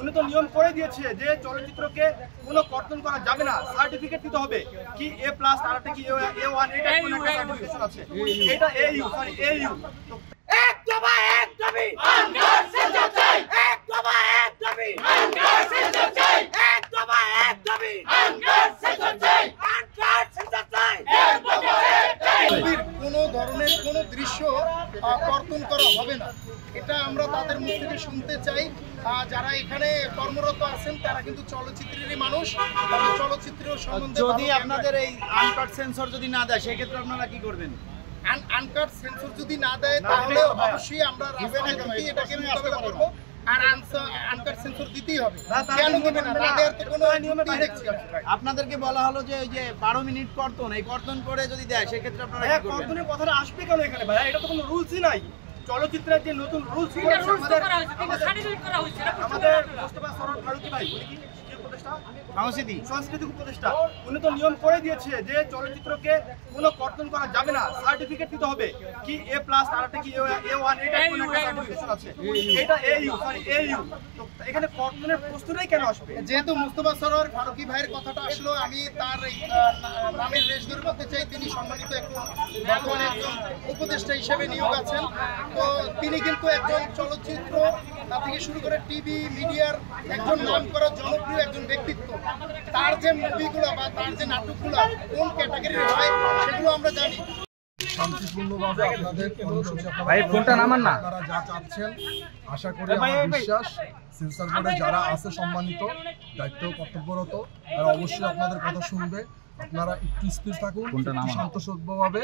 উনি তো নিয়ম করে দিয়েছে যে চলচ্চিত্রকে কোনো কর্তন করা যাবে না, সার্টিফিকেট দিতে হবে কি A+, আর একটা কি A1, এটা কোন একটা সার্টিফিকেশন আছে, এটা AU, সরি AU। তো এক দফা এক দাবি আনকার সেন্সর চাই, এক দফা এক দাবি আনকার সেন্সর চাই, এক দফা এক দাবি আনকার সেন্সর চাই, আনকার সেন্সর চাই, এক দফা এক দাবি। কোনো ধরনের কোনো দৃশ্য কর্তন করা হবে না, এটা আমরা তাদের মুখ থেকে শুনতে চাই। যারা এখানে কর্মরত আছেন তারা কিন্তু চলচ্চিত্রেরই মানুষ, তারা চলচ্চিত্র সম্বন্ধে যদি আপনাদের এই আনকাট সেন্সর যদি না দেয় সেক্ষেত্রে আপনারা কি করবেন? আনকাট সেন্সর যদি না দেয় তাহলে অবশ্যই আমরা এটাকে মোকাবেলা করবো, আর আনকাট সেন্সর দিতেই হবে। কেন দিবে না? না দেওয়ার তো কোনো নিয়মই দেখছি না। আপনাদেরকে বলা হলো যে ওই যে 12 মিনিট কর্তন, এই কর্তন করে যদি দেয় সেক্ষেত্রে আপনারা কি করবেন? কর্তনের কথাটা আসবে কেন এখানে ভাই? এটা তো কোনো রুলসই নাই। চলচ্চিত্রের যে নতুন রুলস করেছে আমাদের মোস্তফা সরোয়ার ফারুকী ভাই, উনি কি উপদেষ্টা, সাংস্কৃতিক উপদেষ্টা, উনি তো নিয়ম করে দিয়েছে যে চলচ্চিত্রকে কোনো কর্তন করা যাবে না, সার্টিফিকেট দিতে হবে কি A+, আর একটা কি A1, এটা কোন একটা সার্টিফিকেশন আছে, এটা AU, সরি AU। তো এখানে কর্তনের প্রশ্নটাই কেন আসবে? যেহেতু মোস্তফা সরোয়ার ফারুকী ভাইয়ের কথাটা আসলো, আমি তার নামের রেশ ধরে করতে চাই। তিনি সম্মানিত বর্তমানে একজন উপদেষ্টা হিসেবে নিয়োগ আছেন। তো তিনি কিন্তু একজন চলচ্চিত্র থেকে শুরু করে টিভি মিডিয়ার একজন নামকরা জনপ্রিয় একজন ব্যক্তিত্ব। তার যে মুভিগুলো বা তার যে নাটকগুলো কোন ক্যাটাগরির হয় সেগুলো আমরা জানি। শান্তিপূর্ণভাবে আপনাদের কর্মসূচি আপনারা যা চাচ্ছেন আশা করি, আমার বিশ্বাস সেন্সর বোর্ডে যারা আছে সম্মানিত দায়িত্ব কর্তব্যরত তারা অবশ্যই আপনাদের কথা শুনবে। আপনারা একটু স্থির থাকুন, শান্তভাবে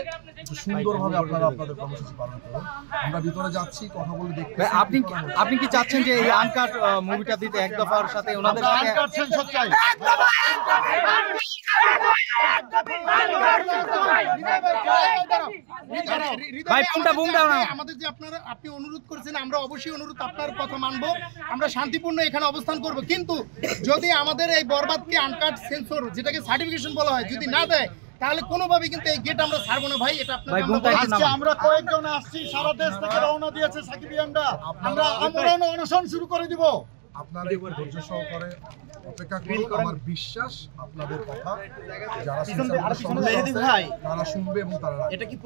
সুন্দরভাবে আপনারা আপনাদের কর্মসূচি পালন করুন। আমরা ভিতরে যাচ্ছি, কথা বলে দেখতে। আপনি কি চাচ্ছেন যে এই আনকাট মুভিটা দিতে এক দফার সাথে ওনাদের সাথে আনকাট সেন্সর চাই? আমাদের যে আপনি অনুরোধ করেছেন, আমরা অবশ্যই অনুরোধ আপনার কথা মানবো, আমরা শান্তিপূর্ণ এখানে অবস্থান করব। কিন্তু যদি আমাদের এই বরবাদকে আনকাট সেন্সর যেটাকে সার্টিফিকেশন বলা হয় যদি না দেয় তাহলে কোনোভাবে কিন্তু এই গেট আমরা ছাড়বো না ভাই। এটা আজকে আমরা কয়েকজন আসছি, সারা দেশ থেকে রওনা দিয়েছে সাকিবিয়ানরা, আমরা আমরণ অনশন শুরু করে দিব। আপনারা ধৈর্য সহকারে অপেক্ষা করুন। আমার বিশ্বাস আপনাদের কথা যারা তারা শুনবে এবং তারা এটা কি